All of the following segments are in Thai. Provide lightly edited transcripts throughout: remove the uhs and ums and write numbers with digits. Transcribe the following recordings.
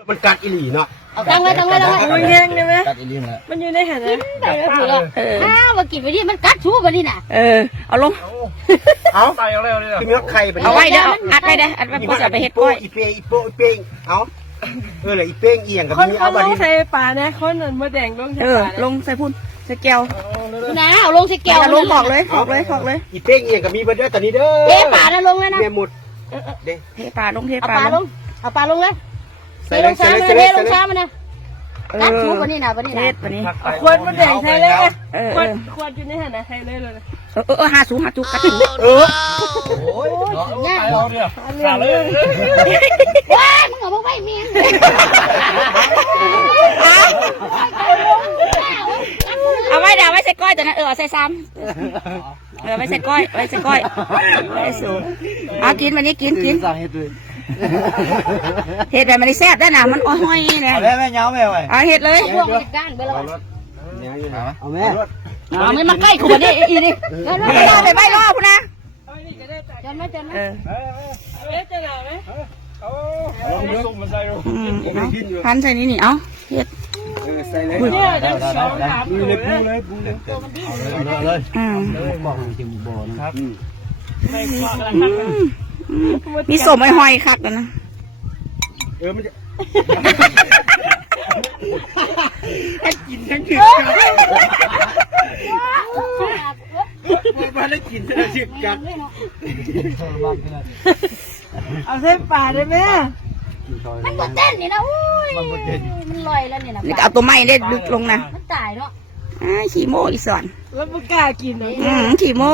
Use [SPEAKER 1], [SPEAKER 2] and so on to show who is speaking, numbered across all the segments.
[SPEAKER 1] มันกัดอีหลีเนาะ
[SPEAKER 2] เอาตั้งไว้มันแห้งใช่ไหมกัดอีหลีนะมันอยู่ในหันนะ
[SPEAKER 3] ไปแล้วถูกแล้วมากินไปดิมันกัดชูไปดิน่ะ
[SPEAKER 2] เอาลง
[SPEAKER 1] เอาไปเอาแล้วเลยคือมีไข่ไป
[SPEAKER 2] เอาไว้เดี๋ยวอัดไว้เด้ออัดไว้พอจะไปเฮ็ดก้อย
[SPEAKER 1] อีเป้งอีโป้อีเป้งเอาเลยอีเป้งเอียงกับ
[SPEAKER 4] มีเอามาดิใส่ป่านะคนนั้นมาแดงลงใส่ป่า
[SPEAKER 2] ลงใส่พุ่นใส่แก้ว
[SPEAKER 3] นะเอาลงใส่แก้ว
[SPEAKER 2] ลงบอกเลย
[SPEAKER 1] อีเป้งเอียงกับมีเบอร์เด้อตอนนี้เด้อ
[SPEAKER 3] เทป่าแล้วลงเลยนะ
[SPEAKER 1] เทหมด
[SPEAKER 2] เทป่าลง
[SPEAKER 3] เอาป่าลงเลยเทลงซ้ำมันลงซ้ำมันนะกัดชูปนี่นะปนี่นะ
[SPEAKER 4] ควรมาแดงใส่เลยควรอยู่ในหันนะใส่เลย
[SPEAKER 2] หาสูกัดชู
[SPEAKER 1] โอ้
[SPEAKER 3] ยยากเลยว้ามึงเอาไปเมียง
[SPEAKER 2] เอาไว้เดี๋ยวไว้ใส่ก้อยแต่นั้นใส่ซ้ำไว้ใส่ก้อยไว้สูกินวันนี้กินเห็ดแบบมันแซ่บได้น่ะมันอ้อยๆนะ
[SPEAKER 1] แม่เงาแม่ไว้
[SPEAKER 2] เห็ดเลย
[SPEAKER 3] พวกมันก้านไปแล้ว
[SPEAKER 1] เอาแม่
[SPEAKER 3] ไม่มาใกล้ขวดนี่อีนี่
[SPEAKER 2] ไปใบรอบพุ่นนะ
[SPEAKER 3] จนไหม
[SPEAKER 4] จะหนาวไหม
[SPEAKER 2] พันใส่นี่เอาเห็ด
[SPEAKER 1] ใส่เลย
[SPEAKER 4] เนี่ยจะสองขา
[SPEAKER 1] ปูเลยบอกจริงบ่นะครับ
[SPEAKER 2] มีสมไอ้หอยคักกันนะ
[SPEAKER 1] มันจะกินทั้งคืนมาได้กินทั้งคืนกัน
[SPEAKER 4] เอาเส้นป่าได้ไหม
[SPEAKER 3] มันก็เต้นนี่นะอุ้ยมันลอยแล้วนี่นะ
[SPEAKER 2] เอาตัวไม้เล่นดึกลงนะ
[SPEAKER 3] มันตายเนาะ
[SPEAKER 2] ขี้โม่อีสอน
[SPEAKER 4] แล้วมันกล้ากินเลย
[SPEAKER 2] ขี้โม่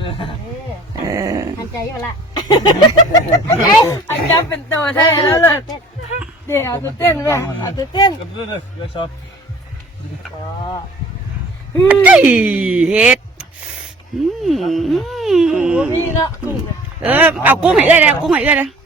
[SPEAKER 3] หันใจเยอะละ
[SPEAKER 4] อันจับเป็นตัวใช่แล้วเลยเดี๋ยวเอาตัวเต้นไปเอาตัวเต้น
[SPEAKER 2] เฮ็ด
[SPEAKER 4] มีเนาะกุ้ง
[SPEAKER 2] เอากุ้งให้เลยนะกุ้งให้เลยนะ